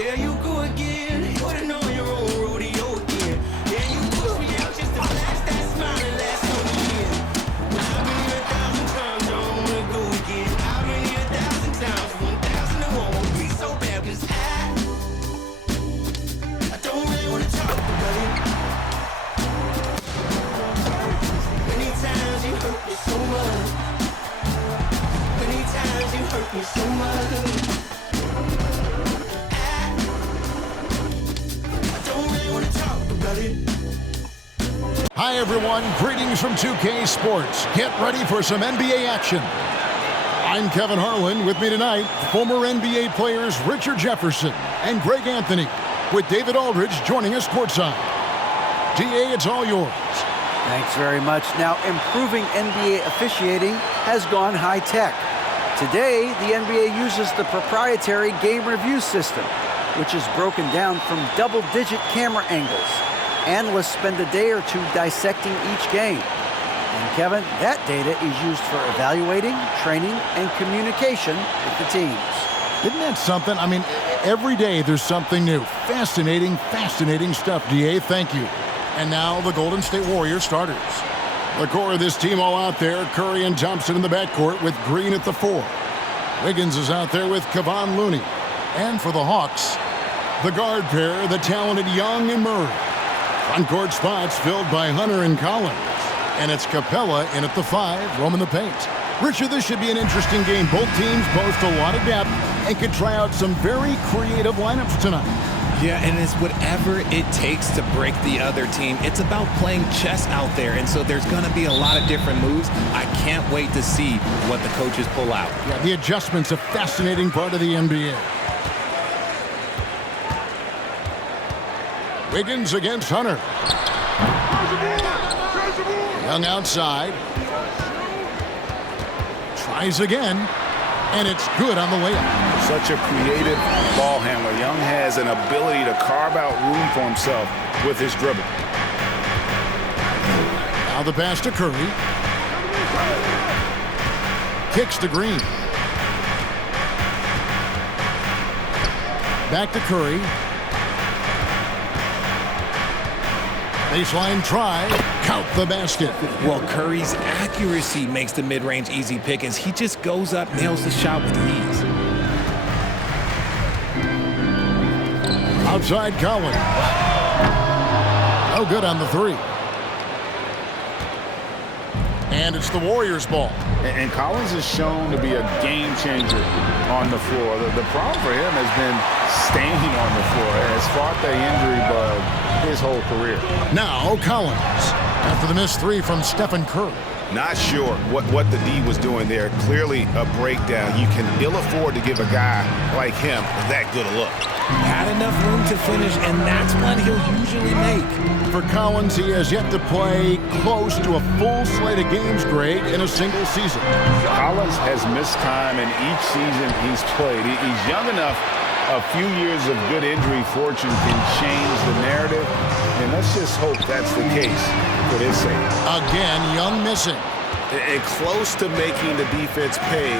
There you go again. You wouldn't know your own rodeo again. Yeah, you push me out just to flash that smile and last on the year. I've been here 1,000 times, I don't wanna go again. I've been here 1,000 times, 1,000 and one won't be so bad, 'cause I don't really wanna talk about it. Many times you hurt me so much. Many times you hurt me so much. Hi everyone, greetings from 2K Sports. Get ready for some NBA action. I'm Kevin Harlan. With me tonight, former NBA players Richard Jefferson and Greg Anthony, with David Aldridge joining us courtside. DA, it's all yours. Thanks very much. Now, improving NBA officiating has gone high-tech. Today, the NBA uses the proprietary game review system, which is broken down from double-digit camera angles. Analysts spend a day or two dissecting each game. And Kevin, that data is used for evaluating, training, and communication with the teams. Isn't that something? I mean, every day there's something new. Fascinating, fascinating stuff, DA. Thank you. And now the Golden State Warriors starters. The core of this team all out there, Curry and Thompson in the backcourt with Green at the 4. Wiggins is out there with Kevon Looney. And for the Hawks, the guard pair, the talented Young and Murray. Front-court spots filled by Hunter and Collins. And it's Capella in at the 5, roaming the paint. Richard, this should be an interesting game. Both teams boast a lot of depth and could try out some very creative lineups tonight. Yeah, and it's whatever it takes to break the other team. It's about playing chess out there, and so there's going to be a lot of different moves. I can't wait to see what the coaches pull out. Yeah, the adjustment's a fascinating part of the NBA. Wiggins against Hunter. Young outside. Tries again, and it's good on the layup. Such a creative ball handler. Young has an ability to carve out room for himself with his dribble. Now the pass to Curry. Kicks to Green. Back to Curry. Baseline try, count the basket. Well, Curry's accuracy makes the mid-range easy pickings. He just goes up, nails the shot with ease. Outside Collins. No good on the 3. And it's the Warriors' ball. And Collins is shown to be a game changer on the floor. The problem for him has been staying on the floor. Has fought the injury bug his whole career. Now Collins, after the missed 3 from Stephen Curry. Not sure what the D was doing there. Clearly a breakdown. You can ill afford to give a guy like him that good a look. Had enough room to finish, and that's one he'll usually make. For Collins, he has yet to play close to a full slate of games grade in a single season. Collins has missed time in each season he's played. He's young enough. A few years of good injury fortune can change the narrative, and let's just hope that's the case for his sake. Again, Young missing. And close to making the defense pay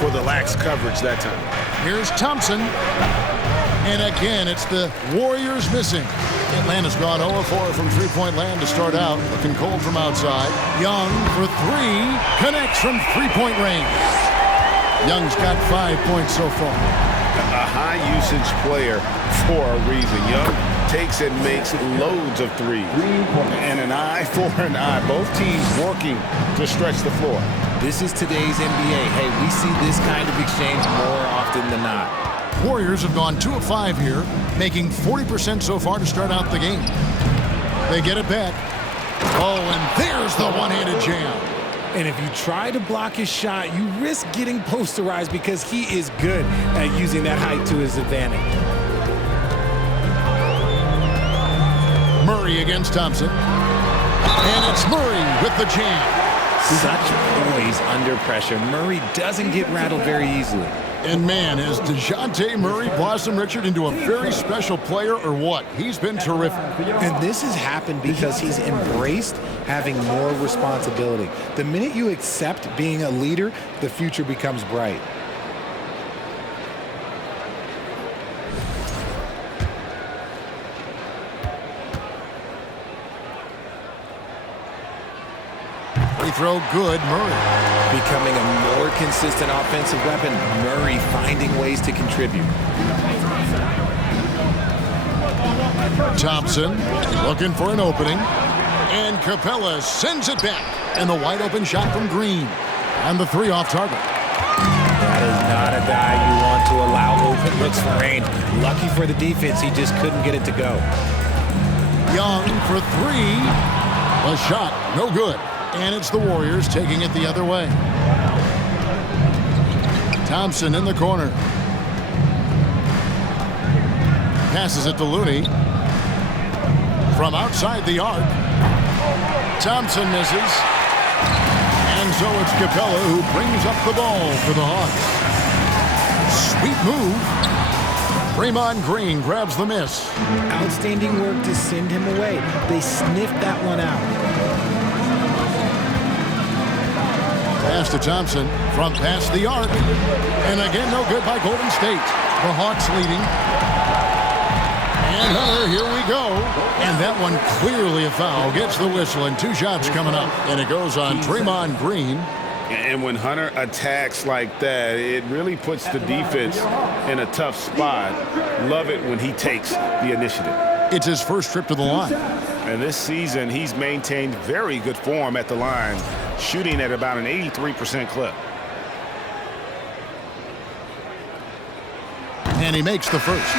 for the lax coverage that time. Here's Thompson. And again, it's the Warriors missing. Atlanta's gone 0-4 from three-point land to start out. Looking cold from outside. Young for 3. Connects from three-point range. Young's got 5 points so far. A high-usage player for a reason. Young takes and makes loads of threes. And an eye for an eye. Both teams working to stretch the floor. This is today's NBA. Hey, we see this kind of exchange more often than not. Warriors have gone 2 of 5 here, making 40% so far to start out the game. They get it back. Oh, and there's the one-handed jam. And if you try to block his shot, you risk getting posterized because he is good at using that height to his advantage. Murray against Thompson. And it's Murray with the jam. Such poise under pressure. Murray doesn't get rattled very easily. And man, has DeJounte Murray blossomed, Richard, into a very special player or what? He's been terrific. And this has happened because he's embraced having more responsibility. The minute you accept being a leader, the future becomes bright. throw, good. Murray. Becoming a more consistent offensive weapon, Murray finding ways to contribute. Thompson looking for an opening. And Capella sends it back. And the wide open shot from Green. And the three off target. That is not a guy you want to allow open looks for rain. Lucky for the defense, he just couldn't get it to go. Young for three. A shot, no good. And it's the Warriors taking it the other way. Thompson in the corner. Passes it to Looney. From outside the arc. Thompson misses. And so it's Capella who brings up the ball for the Hawks. Sweet move. Draymond Green grabs the miss. Outstanding work to send him away. They sniffed that one out. Pass to Thompson from past the arc. And again, no good by Golden State. The Hawks leading. And Hunter, here we go. And that one clearly a foul. Gets the whistle and two shots coming up. And it goes on Draymond Green. And when Hunter attacks like that, it really puts the defense in a tough spot. Love it when he takes the initiative. It's his first trip to the line. And this season, he's maintained very good form at the line, shooting at about an 83% clip. And he makes the first.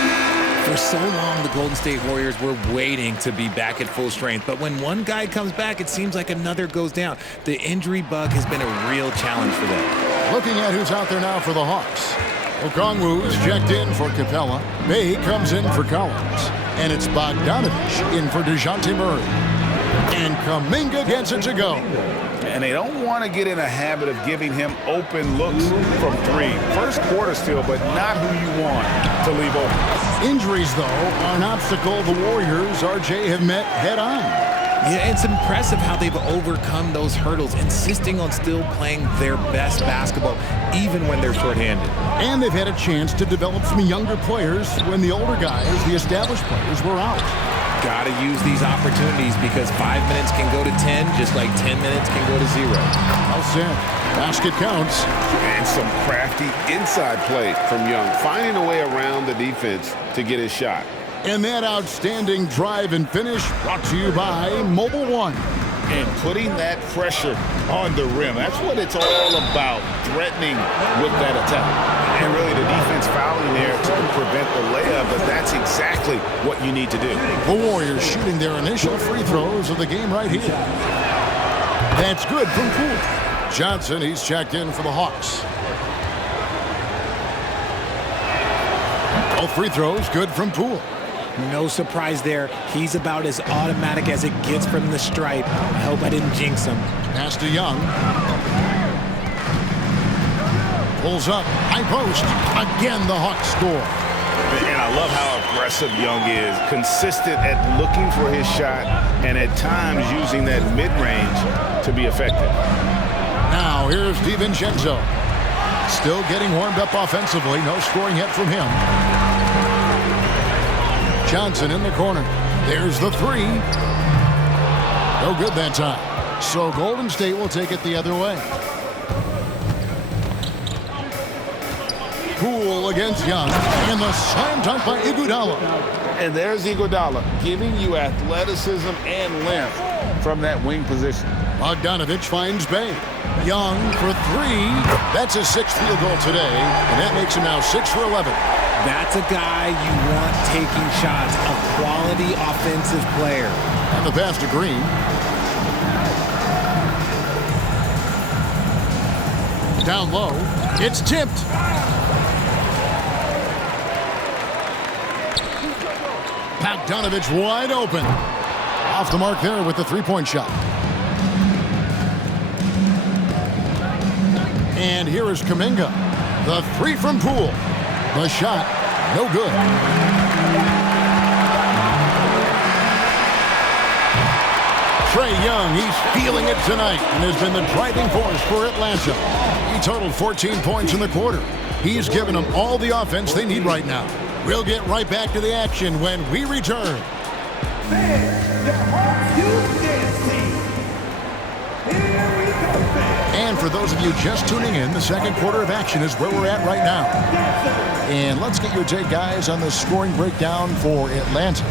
For so long, the Golden State Warriors were waiting to be back at full strength. But when one guy comes back, it seems like another goes down. The injury bug has been a real challenge for them. Looking at who's out there now for the Hawks. Okongwu is checked in for Capella. Bay comes in for Collins. And it's Bogdanovich in for DeJounte Murray. And Kuminga gets it to go. And they don't want to get in a habit of giving him open looks from three. First quarter still, but not who you want to leave open. Injuries, though, are an obstacle the Warriors, RJ, have met head-on. Yeah, it's impressive how they've overcome those hurdles, insisting on still playing their best basketball, even when they're shorthanded. And they've had a chance to develop some younger players when the older guys, the established players, were out. Got to use these opportunities because 5 minutes can go to 10, just like 10 minutes can go to 0. Well said. Basket counts. And some crafty inside play from Young, finding a way around the defense to get his shot. And that outstanding drive and finish brought to you by Mobile One. And putting that pressure on the rim. That's what it's all about, threatening with that attack. And really the defense fouling there to prevent the layup, but that's exactly what you need to do. The Warriors shooting their initial free throws of the game right here. That's good from Poole. Johnson, he's checked in for the Hawks. Both free throws, good from Poole. No surprise there. He's about as automatic as it gets from the stripe. I hope I didn't jinx him. Pass to Young. Pulls up, high post. Again, the Hawks score. And I love how aggressive Young is. Consistent at looking for his shot and at times using that mid-range to be effective. Now, here's DiVincenzo. Still getting warmed up offensively. No scoring yet from him. Johnson in the corner. There's the three. No good that time. So Golden State will take it the other way. Poole against Young. And the slam dunk by Iguodala. And there's Iguodala giving you athleticism and length from that wing position. Bogdanovich finds Bay. Young for three. That's his sixth field goal today. And that makes him now 6 for 11. That's a guy you want taking shots, a quality offensive player. And the pass to Green. Down low. It's tipped. Bogdanovich wide open. Off the mark there with the three-point shot. And here is Kuminga. The three from Poole. The shot, no good. Trae Young, he's feeling it tonight and has been the driving force for Atlanta. He totaled 14 points in the quarter. He's given them all the offense they need right now. We'll get right back to the action when we return. Man, the Hawks, you didn't see. Here we go. for those of you just tuning in, the second quarter of action is where we're at right now. And let's get your take, guys, on the scoring breakdown for Atlanta.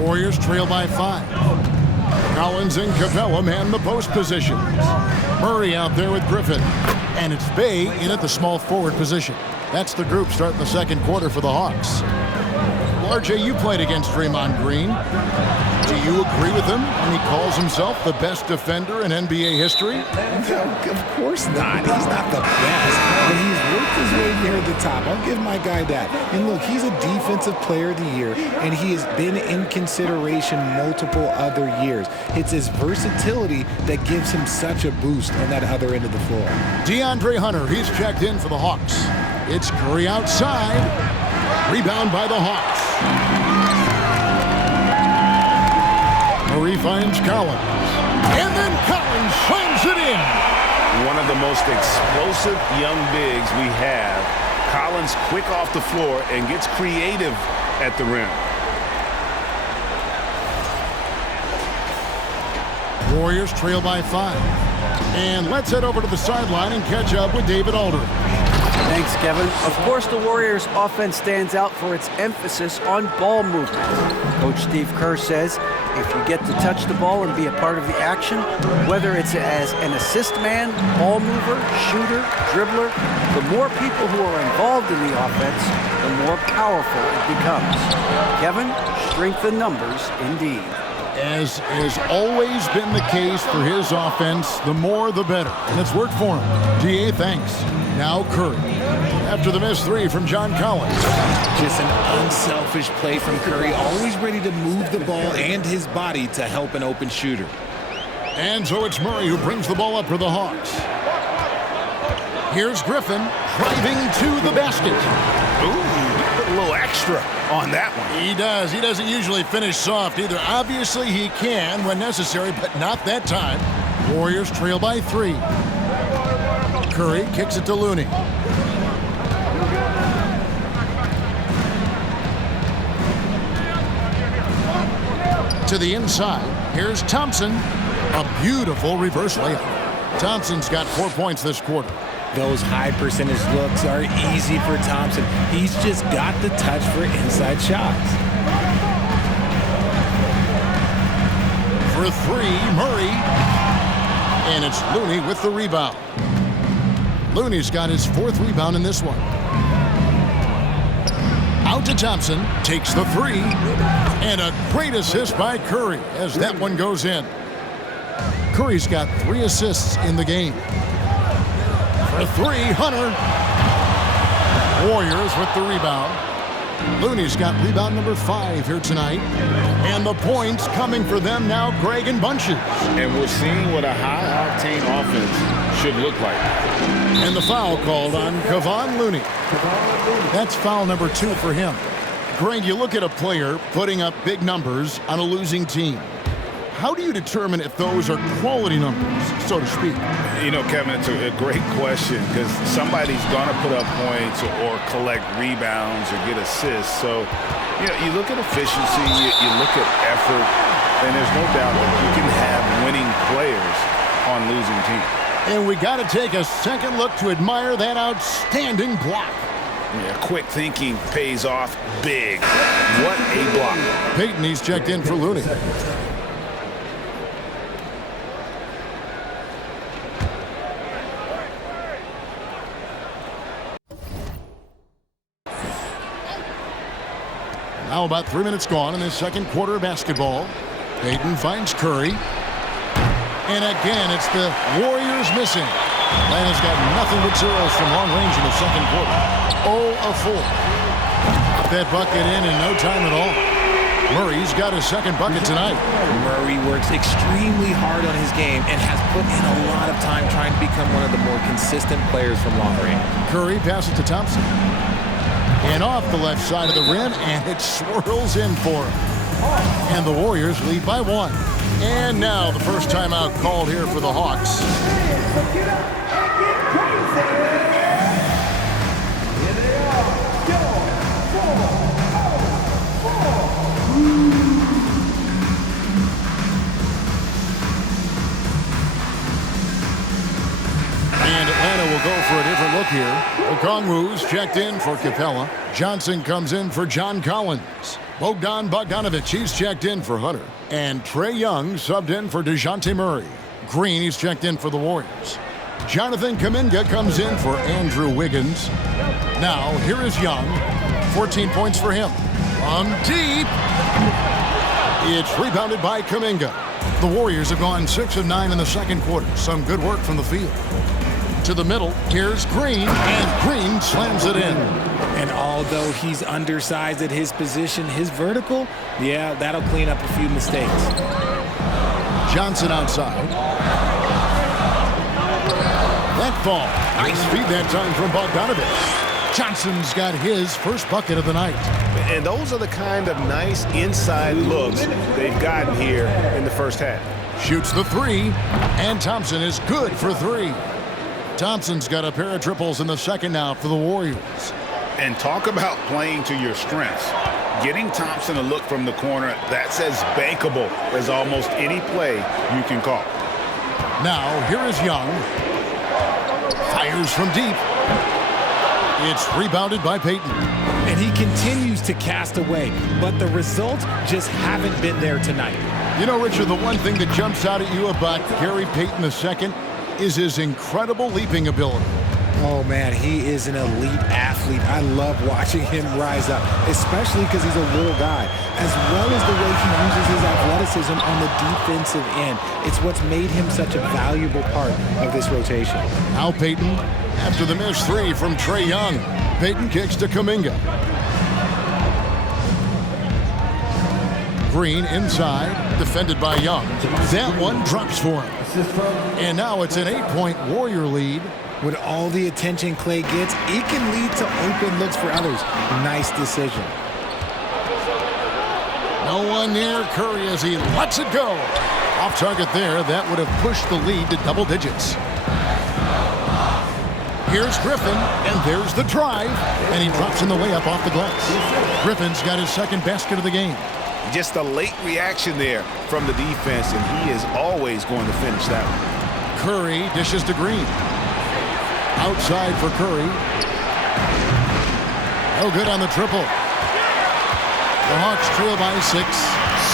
Warriors trail by 5. Collins and Capella man the post positions. Murray out there with Griffin. And it's Bay in at the small forward position. That's the group starting the second quarter for the Hawks. Well, RJ, you played against Draymond Green. Do you agree with him when he calls himself the best defender in NBA history? Of course not. He's not the best, but he's worked his way near the top. I'll give my guy that. And look, he's a defensive player of the year, and he has been in consideration multiple other years. It's his versatility that gives him such a boost on that other end of the floor. DeAndre Hunter, he's checked in for the Hawks. It's Curry outside. Rebound by the Hawks. Murray finds Collins. And then Collins slams it in. One of the most explosive young bigs we have. Collins quick off the floor and gets creative at the rim. Warriors trail by 5. And let's head over to the sideline and catch up with David Aldridge. Thanks, Kevin. Of course, the Warriors' offense stands out for its emphasis on ball movement. Coach Steve Kerr says, if you get to touch the ball and be a part of the action, whether it's as an assist man, ball mover, shooter, dribbler, the more people who are involved in the offense, the more powerful it becomes. Kevin, strength in numbers indeed. As has always been the case for his offense, the more the better. And it's worked for him. DA, thanks. Now Curry. After the missed 3 from John Collins. Just an unselfish play from Curry, always ready to move the ball and his body to help an open shooter. And so it's Murray who brings the ball up for the Hawks. Here's Griffin driving to the basket. Ooh, put a little extra on that one. He does. He doesn't usually finish soft either. Obviously, he can when necessary, but not that time. Warriors trail by 3. Curry kicks it to Looney. To the inside. Here's Thompson. A beautiful reverse layup. Thompson's got 4 points this quarter. Those high percentage looks are easy for Thompson. He's just got the touch for inside shots. For 3, Murray. And it's Looney with the rebound. Looney's got his 4th rebound in this one. Out to Thompson, takes the 3, and a great assist by Curry as that one goes in. Curry's got 3 assists in the game. For 3, Hunter. Warriors with the rebound. Looney's got rebound number 5 here tonight. And the points coming for them now, Greg and bunches. And we're seeing what a high-octane offense should look like. And the foul called on Kevon Looney. That's foul number 2 for him. Greg, you look at a player putting up big numbers on a losing team. How do you determine if those are quality numbers, so to speak? You know, Kevin, it's a great question because somebody's going to put up points or collect rebounds or get assists. So, you know, you look at efficiency, you look at effort, and there's no doubt that you can have winning players on losing teams. And we got to take a second look to admire that outstanding block. Yeah, quick thinking pays off big. What a block. Peyton, he's checked in for Looney. Now about 3 minutes gone in this second quarter of basketball. Peyton finds Curry. And again, it's the Warriors missing. Atlanta's got nothing but zeros from long range in the second quarter. 0 of 4. Got that bucket in no time at all. Murray's got his second bucket tonight. Murray works extremely hard on his game and has put in a lot of time trying to become one of the more consistent players from long range. Curry passes to Thompson. And off the left side of the rim, and it swirls in for him. And the Warriors lead by 1. And now the first timeout called here for the Hawks. will go for a different look here. Okongwu's checked in for Capella. Johnson comes in for John Collins. Bogdan Bogdanovic, he's checked in for Hunter. And Trae Young subbed in for DeJounte Murray. Green, he's checked in for the Warriors. Jonathan Kuminga comes in for Andrew Wiggins. Now, here is Young. 14 points for him. From deep. It's rebounded by Kuminga. The Warriors have gone 6 of 9 in the second quarter. Some good work from the field. To the middle, here's Green, and Green slams it in. And although he's undersized at his position, his vertical, yeah, that'll clean up a few mistakes. Johnson outside. That ball. Nice feed that time from Bogdanovic. Johnson's got his first bucket of the night. And those are the kind of nice inside looks they've gotten here in the first half. Shoots the three, and Thompson is good for three. Thompson's got a pair of triples in the second now for the Warriors. And talk about playing to your strengths. Getting Thompson a look from the corner, that's as bankable as almost any play you can call. Now, here is Young. Fires from deep. It's rebounded by Payton. And he continues to cast away, but the results just haven't been there tonight. You know, Richard, the one thing that jumps out at you about Gary Payton II is his incredible leaping ability. Oh, man, he is an elite athlete. I love watching him rise up, especially because he's a little guy, as well as the way he uses his athleticism on the defensive end. It's what's made him such a valuable part of this rotation. Now Payton, after the missed three from Trae Young. Payton kicks to Kuminga. Green inside, defended by Young. That one drops for him. And now it's an 8-point Warrior lead. With all the attention Clay gets, it can lead to open looks for others. Nice decision. No one near Curry as he lets it go. Off target there, that would have pushed the lead to double digits. Here's Griffin, and there's the drive, and he drops in the layup off the glass. Griffin's got his second basket of the game. Just a late reaction there from the defense, and he is always going to finish that one. Curry dishes to Green. Outside for Curry. No good on the triple. The Hawks trail by 6.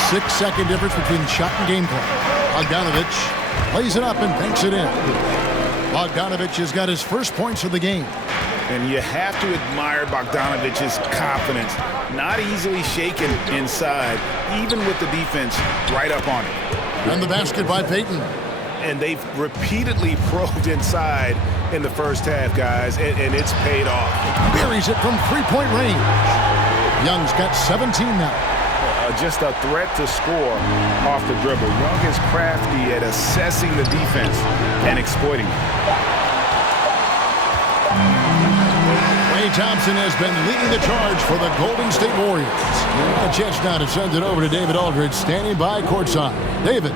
6-second difference between shot and game clock. Bogdanovic plays it up and banks it in. Bogdanovic has got his first points of the game. And you have to admire Bogdanovic's confidence. Not easily shaken inside, even with the defense right up on him. And the basket by Payton. And they've repeatedly probed inside in the first half, guys, and it's paid off. Buries it from three-point range. Young's got 17 now. Just a threat to score off the dribble. Young is crafty at assessing the defense and exploiting it. Klay Thompson has been leading the charge for the Golden State Warriors. A chance now to send it over to David Aldridge, standing by courtside. David.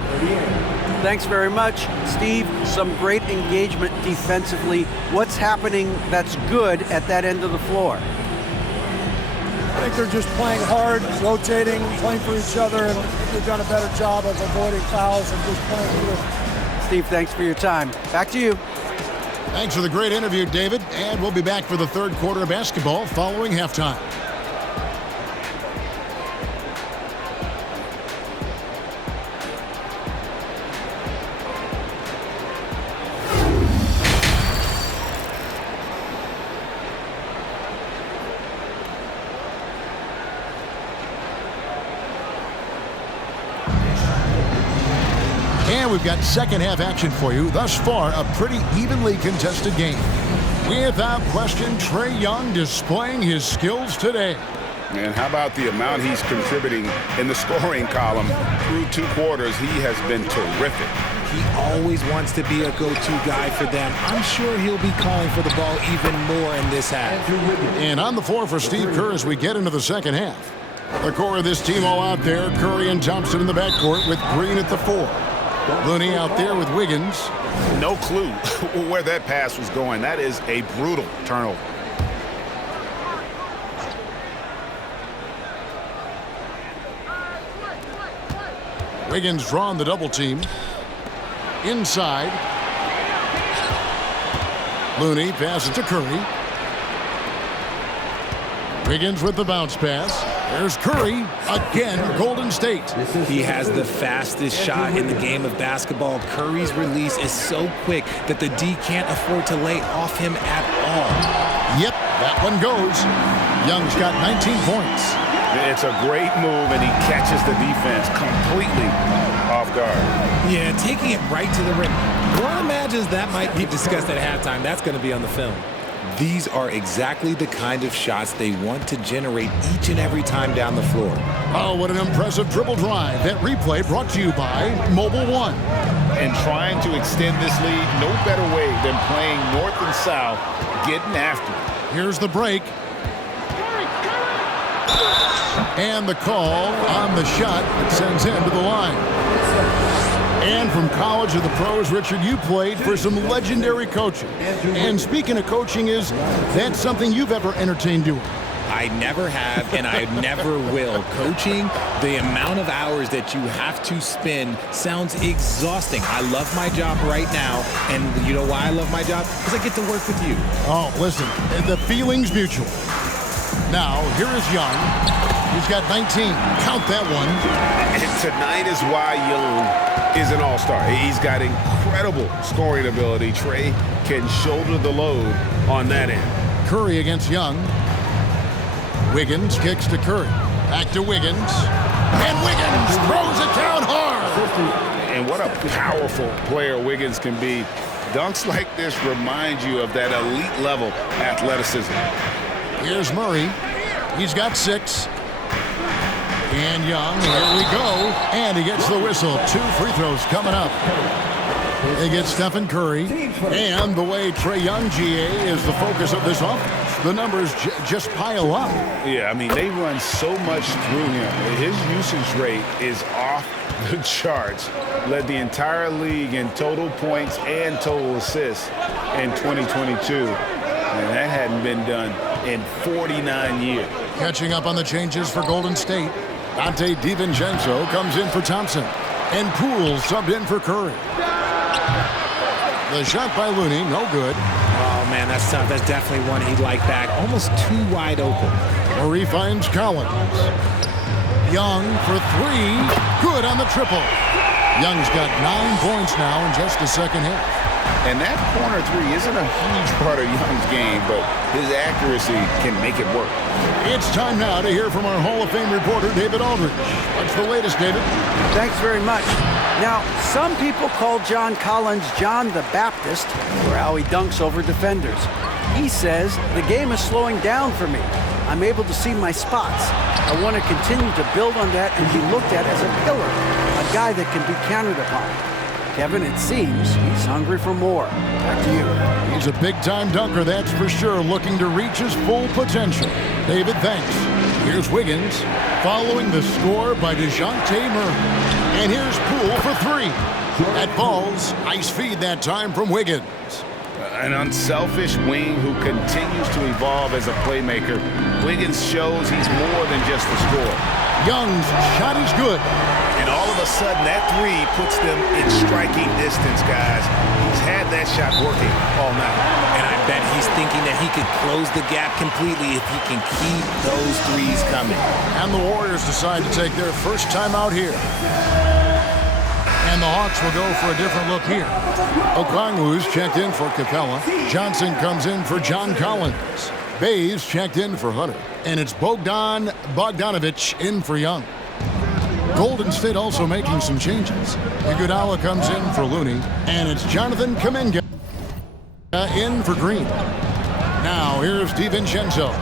Thanks very much, Steve. Some great engagement defensively. What's happening that's good at that end of the floor? I think they're just playing hard, rotating, playing for each other, and they've done a better job of avoiding fouls and just playing good. Steve, thanks for your time. Back to you. Thanks for the great interview, David. And we'll be back for the third quarter of basketball following halftime. And we've got second half action for you. Thus far, a pretty evenly contested game. Without question, Trae Young displaying his skills today. And how about the amount he's contributing in the scoring column through 2 quarters? He has been terrific. He always wants to be a go-to guy for them. I'm sure he'll be calling for the ball even more in this half. And on the floor for Steve Kerr as we get into the second half. The core of this team all out there. Curry and Thompson in the backcourt with Green at the 4. Looney out there with Wiggins. No clue where that pass was going. That is a brutal turnover. Wiggins drawing the double team. Inside. Looney passes to Curry. Wiggins with the bounce pass. There's Curry. Again, Golden State. He has the fastest shot in the game of basketball. Curry's release is so quick that the D can't afford to lay off him at all. Yep, that one goes. Young's got 19 points. It's a great move, and he catches the defense completely off guard. Yeah, taking it right to the rim. One imagines that might be discussed at halftime. That's going to be on the film. These are exactly the kind of shots they want to generate each and every time down the floor. Oh, what an impressive dribble drive. That replay brought to you by Mobile One. And trying to extend this lead, no better way than playing north and south, getting after it. Here's the break. And the call on the shot that sends him to the line. And from college to the pros, Richard, you played for some legendary coaches. And speaking of coaching, is that something you've ever entertained doing? I never have, and I never will. Coaching, the amount of hours that you have to spend sounds exhausting. I love my job right now, and you know why I love my job? Because I get to work with you. Oh, listen, the feeling's mutual. Now, here is Young. He's got 19. Count that one. And tonight is why Young is an all-star. He's got incredible scoring ability. Trey can shoulder the load on that end. Curry against Young. Wiggins kicks to Curry. Back to Wiggins. And Wiggins throws it down hard. And what a powerful player Wiggins can be. Dunks like this remind you of that elite level athleticism. Here's Murray. He's got 6. And Young, here we go. And he gets the whistle. 2 free throws coming up. They get Stephen Curry. And the way Trae Young, GA, is the focus of this offense, the numbers just pile up. Yeah, I mean, they run so much through him. His usage rate is off the charts. Led the entire league in total points and total assists in 2022. And that hadn't been done in 49 years. Catching up on the changes for Golden State. Dante DiVincenzo comes in for Thompson. And Poole subbed in for Curry. The shot by Looney, no good. Oh, man, that's tough. That's definitely one he'd like back. Almost too wide open. Murray finds Collins. Young for 3. Good on the triple. Young's got 9 points now in just the second half. And that corner 3 isn't a huge part of Young's game, but his accuracy can make it work. It's time now to hear from our Hall of Fame reporter, David Aldridge. What's the latest, David? Thanks very much. Now, some people call John Collins John the Baptist for how he dunks over defenders. He says, the game is slowing down for me. I'm able to see my spots. I want to continue to build on that and be looked at as a pillar, a guy that can be counted upon. Kevin, it seems he's hungry for more. Back to you. He's a big-time dunker, that's for sure, looking to reach his full potential. David, thanks. Here's Wiggins, following the score by DeJounte Murray. And here's Poole for 3. That falls. Nice feed that time from Wiggins. An unselfish wing who continues to evolve as a playmaker. Wiggins shows he's more than just a scorer. Young's shot is good. And all of a sudden, that 3 puts them in striking distance, guys. He's had that shot working all night. And I bet he's thinking that he could close the gap completely if he can keep those 3s coming. And the Warriors decide to take their first time out here. And the Hawks will go for a different look here. Okongwu's checked in for Capella. Johnson comes in for John Collins. Bays checked in for Hunter. And it's Bogdan Bogdanovic in for Young. Golden State also making some changes. Iguodala comes in for Looney. And it's Jonathan Kuminga in for Green. Now here's DiVincenzo.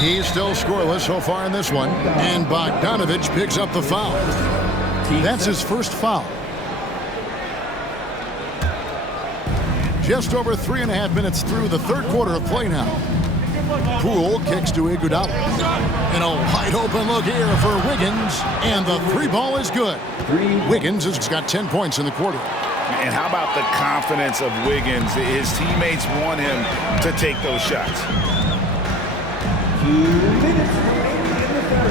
He's still scoreless so far in this one. And Bogdanovic picks up the foul. That's his first foul. Just over 3.5 minutes through the third quarter of play now. Poole kicks to Iguodala. And a wide open look here for Wiggins. And the 3 ball is good. Wiggins has got 10 points in the quarter. And how about the confidence of Wiggins? His teammates want him to take those shots.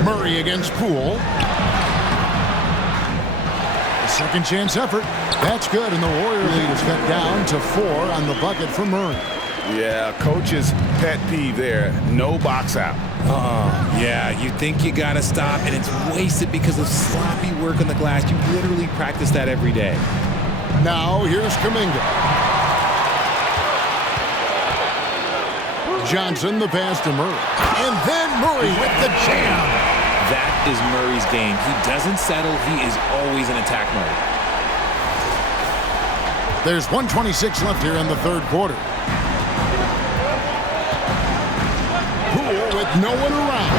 Murray against Poole. Second chance effort. That's good, and the Warrior lead is cut down to 4 on the bucket for Murray. Yeah, coach's pet peeve there. No box out. Yeah, you think you got to stop, and it's wasted because of sloppy work on the glass. You literally practice that every day. Now, here's Kuminga. Johnson, the pass to Murray. And then Murray with the jam. That is Murray's game. He doesn't settle. He is always in attack mode. There's 1:26 left here in the third quarter. Poole with no one around.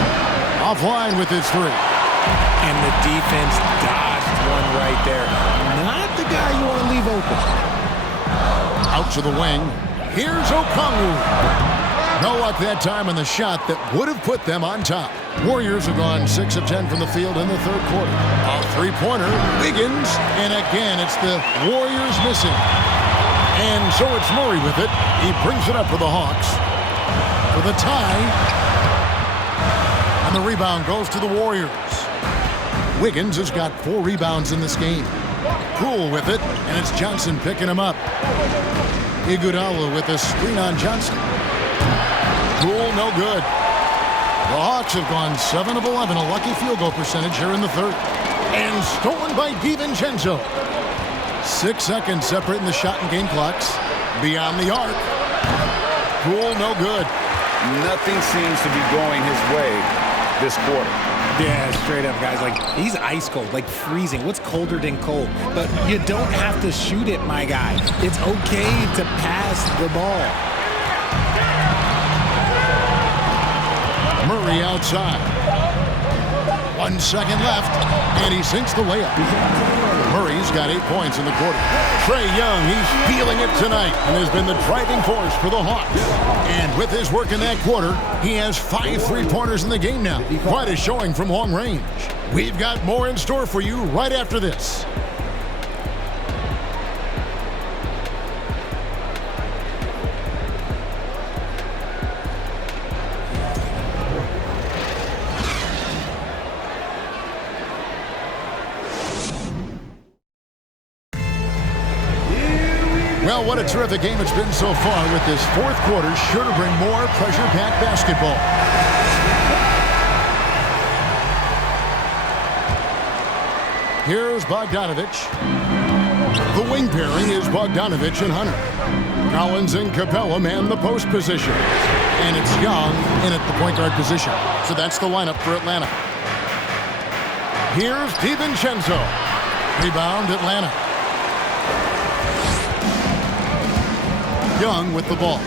Offline with his three. And the defense dodged one right there. Not the guy you want to leave open. Out to the wing. Here's Okongwu. No luck that time on the shot that would have put them on top. Warriors have gone 6 of 10 from the field in the third quarter. A three-pointer, Wiggins, and again it's the Warriors missing. And so it's Murray with it. He brings it up for the Hawks. For the tie. And the rebound goes to the Warriors. Wiggins has got 4 rebounds in this game. Poole with it, and it's Johnson picking him up. Iguodala with a screen on Johnson. Poole, no good. The Hawks have gone 7 of 11, a lucky field goal percentage here in the third. And stolen by DiVincenzo. 6 seconds separating the shot and game clocks. Beyond the arc. Poole, no good. Nothing seems to be going his way this quarter. Yeah, straight up, guys. Like, he's ice cold, like freezing. What's colder than cold? But you don't have to shoot it, my guy. It's okay to pass the ball. Murray outside. 1 second left, and he sinks the layup. Murray's got 8 points in the quarter. Trae Young, he's feeling it tonight and has been the driving force for the Hawks. And with his work in that quarter, he has 5 three-pointers in the game now. Quite a showing from long range. We've got more in store for you right after this. Well, what a terrific game it's been so far, with this fourth quarter sure to bring more pressure-packed basketball. Here's Bogdanovich. The wing pairing is Bogdanovich and Hunter. Collins and Capella man the post position. And it's Young in at the point guard position. So that's the lineup for Atlanta. Here's DiVincenzo. Rebound, Atlanta. Young with the ball.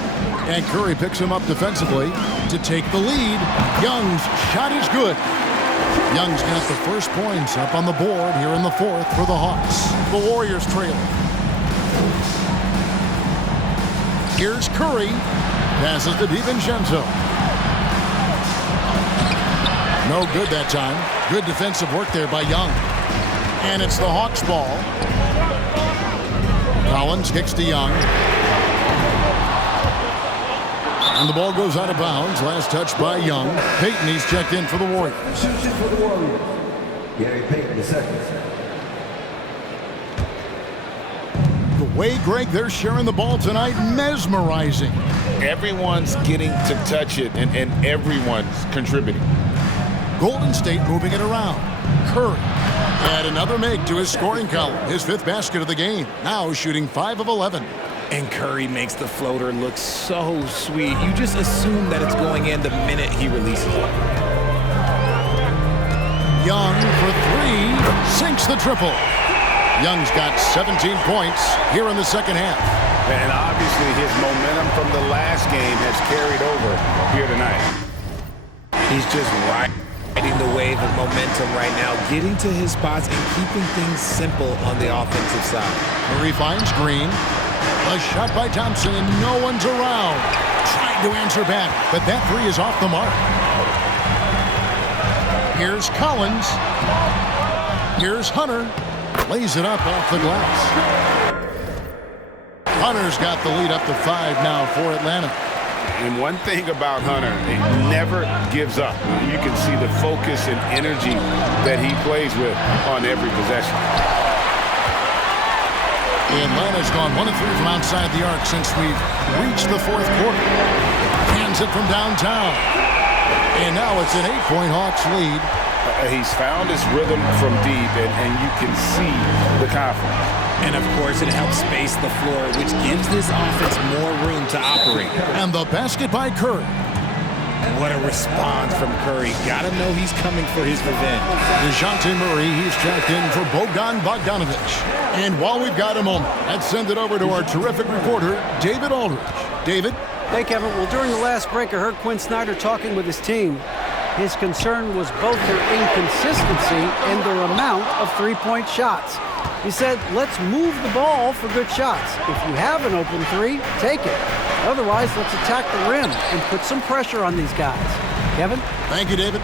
And Curry picks him up defensively to take the lead. Young's shot is good. Young's got the first points up on the board here in the fourth for the Hawks. The Warriors trail. Here's Curry. Passes to DiVincenzo. No good that time. Good defensive work there by Young. And it's the Hawks ball. Collins kicks to Young. And the ball goes out of bounds. Last touch by Young. Payton, he's checked in for the Warriors. For the Warriors, Gary Payton, the second. The way, Greg, they're sharing the ball tonight, mesmerizing. Everyone's getting to touch it, and everyone's contributing. Golden State moving it around. Curry had another make to his scoring column. His 5th basket of the game. Now shooting 5 of 11. And Curry makes the floater look so sweet. You just assume that it's going in the minute he releases it. Young for 3, sinks the triple. Young's got 17 points here in the second half. And obviously his momentum from the last game has carried over here tonight. He's just riding the wave of momentum right now, getting to his spots and keeping things simple on the offensive side. Murray finds Green. A shot by Thompson, and no one's around. Trying to answer back, but that 3 is off the mark. Here's Collins. Here's Hunter. Lays it up off the glass. Hunter's got the lead up to 5 now for Atlanta. And one thing about Hunter, he never gives up. You can see the focus and energy that he plays with on every possession. Atlanta's gone 1 of 3 from outside the arc since we've reached the fourth quarter. Hands it from downtown. And now it's an 8-point Hawks lead. He's found his rhythm from deep, and you can see the confidence. And, of course, it helps space the floor, which gives this offense more room to operate. And the basket by Curry. What a response from Curry. Gotta know he's coming for his revenge. DeJounte Murray, he's checked in for Bogdan Bogdanovic. And while we've got a moment, let's send it over to our terrific reporter, David Aldridge. David? Hey, Kevin. Well, during the last break, I heard Quinn Snyder talking with his team. His concern was both their inconsistency and their amount of three-point shots. He said, let's move the ball for good shots. If you have an open three, take it. Otherwise, let's attack the rim and put some pressure on these guys. Kevin? Thank you, David.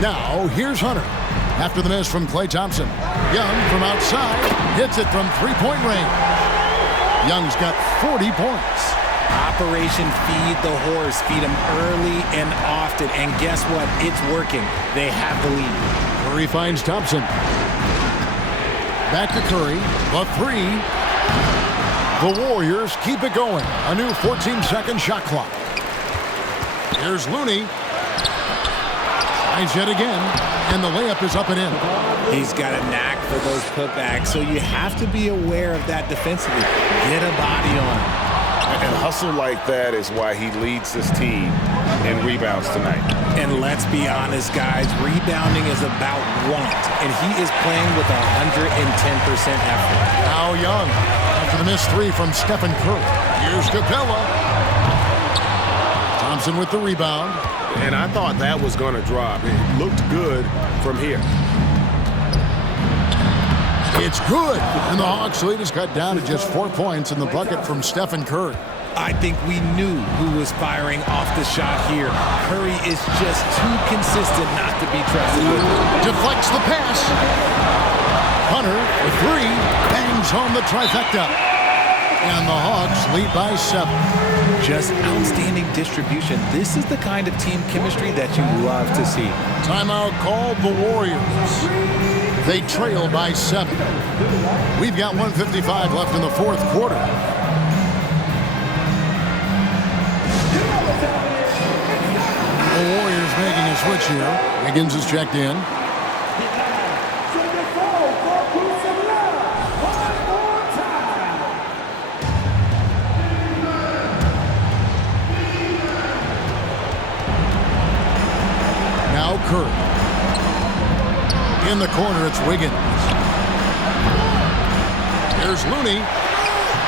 Now, here's Hunter. After the miss from Klay Thompson. Young from outside hits it from three-point range. Young's got 40 points. Operation Feed the Horse. Feed him early and often. And guess what? It's working. They have the lead. Curry finds Thompson. Back to Curry. The three. The Warriors keep it going. A new 14-second shot clock. Here's Looney. Tries yet again. And the layup is up and in. He's got a knack for those putbacks, so you have to be aware of that defensively. Get a body on him. And hustle like that is why he leads this team in rebounds tonight. And let's be honest, guys, rebounding is about want, and he is playing with 110% effort. Now Young, after the missed three from Stephen Curry. Here's Capella. Thompson with the rebound. And I thought that was going to drop. It looked good from here. It's good. And the Hawks lead is cut down to just 4 points in the bucket from Stephen Curry. I think we knew who was firing off the shot here. Curry is just too consistent not to be trusted. Deflects the pass. Hunter with three. Bangs home the trifecta. And the Hawks lead by 7. Just outstanding distribution. This is the kind of team chemistry that you love to see. Timeout called the Warriors. They trail by 7. We've got 1:55 left in the fourth quarter. The Warriors making a switch here. Wiggins is checked in. Now Curry. In the corner, it's Wiggins. There's Looney.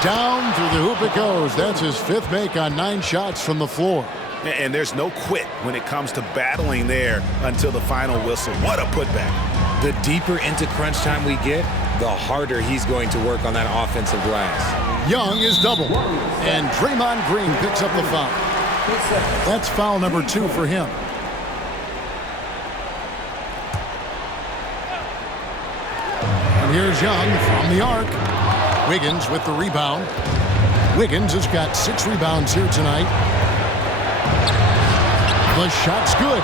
Down through the hoop it goes. That's his 5th make on 9 shots from the floor. And there's no quit when it comes to battling there until the final whistle. What a putback. The deeper into crunch time we get, the harder he's going to work on that offensive glass. Young is doubled. And Draymond Green picks up the foul. That's foul number 2 for him. And here's Young from the arc. Wiggins with the rebound. Wiggins has got 6 rebounds here tonight. The shot's good.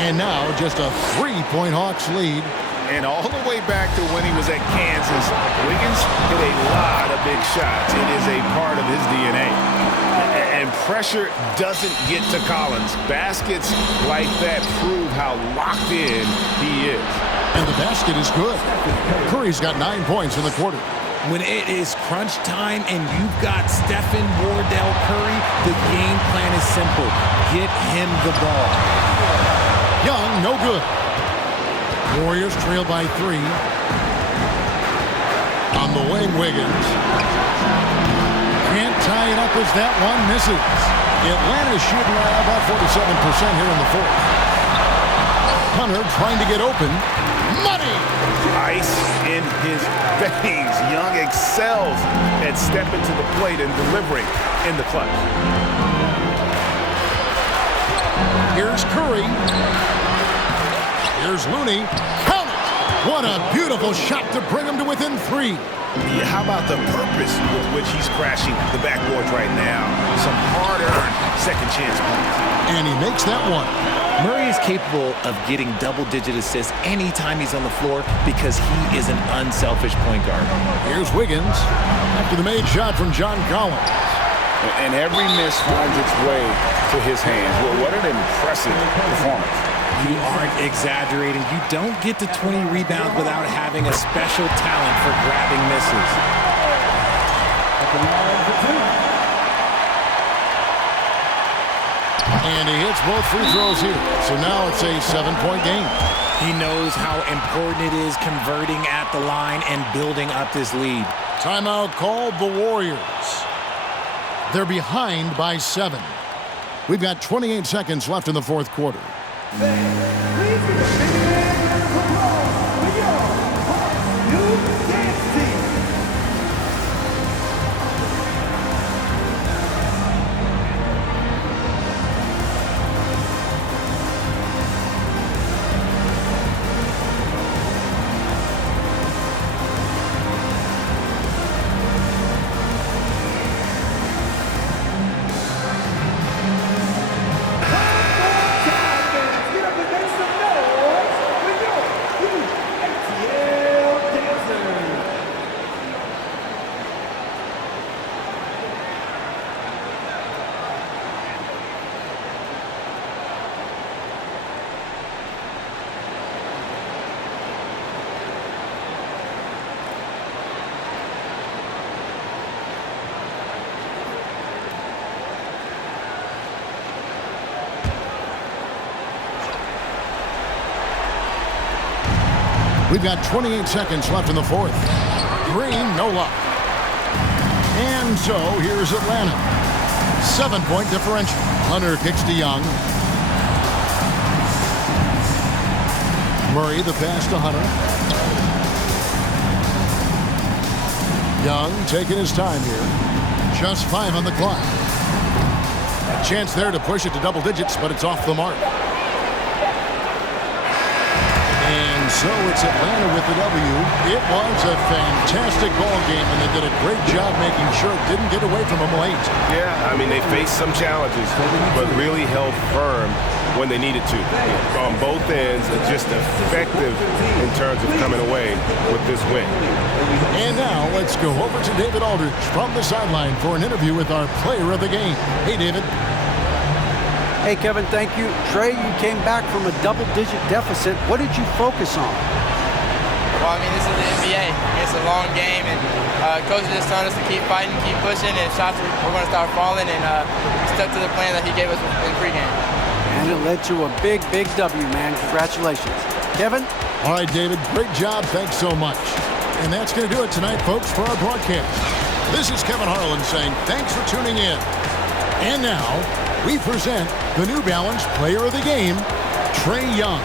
And now just a 3-point Hawks lead. And all the way back to when he was at Kansas, Wiggins hit a lot of big shots. It is a part of his DNA. And pressure doesn't get to Collins. Baskets like that prove how locked in he is. And the basket is good. Curry's got 9 points in the quarter. When it is crunch time and you've got Stephen Wardell Curry, the game plan is simple. Get him the ball. Young, no good. Warriors trail by 3. On the wing, Wiggins. Can't tie it up as that one misses. Atlanta's shooting about 47% here in the fourth. Hunter trying to get open. Money! Ice in his veins. Young excels at stepping to the plate and delivering in the clutch. Here's Curry. Here's Looney. Count it! What a beautiful shot to bring him to within 3. Yeah, how about the purpose with which he's crashing the backboards right now? Some hard-earned second chance points. And he makes that one. Murray is capable of getting double-digit assists anytime he's on the floor because he is an unselfish point guard. Here's Wiggins after the made shot from John Collins. And every miss finds its way to his hands. Well, what an impressive performance. You aren't exaggerating. You don't get to 20 rebounds without having a special talent for grabbing misses. And he hits both free throws here. So now it's a 7-point game. He knows how important it is converting at the line and building up this lead. Timeout called the Warriors. They're behind by 7. We've got 28 seconds left in the fourth quarter. We've got 28 seconds left in the fourth. Green, no luck. And so here's Atlanta. 7-point differential. Hunter kicks to Young. Murray, the pass to Hunter. Young taking his time here. Just 5 on the clock. A chance there to push it to double digits, but it's off the mark. And so it's Atlanta with the W. It was a fantastic ball game, and they did a great job making sure it didn't get away from them late. Yeah, I mean, they faced some challenges, but really held firm when they needed to. On both ends, just effective in terms of coming away with this win. And now let's go over to David Aldridge from the sideline for an interview with our player of the game. Hey, David. Hey, Kevin, thank you. Trey, you came back from a double-digit deficit. What did you focus on? Well, I mean, this is the NBA. It's a long game, and coach just telling us to keep fighting, keep pushing, and shots we're going to start falling, and stuck to the plan that he gave us in pregame. And it led to a big, big W, man. Congratulations. Kevin? All right, David, great job. Thanks so much. And that's going to do it tonight, folks, for our broadcast. This is Kevin Harlan saying thanks for tuning in. And now, we present the New Balance Player of the Game, Trae Young.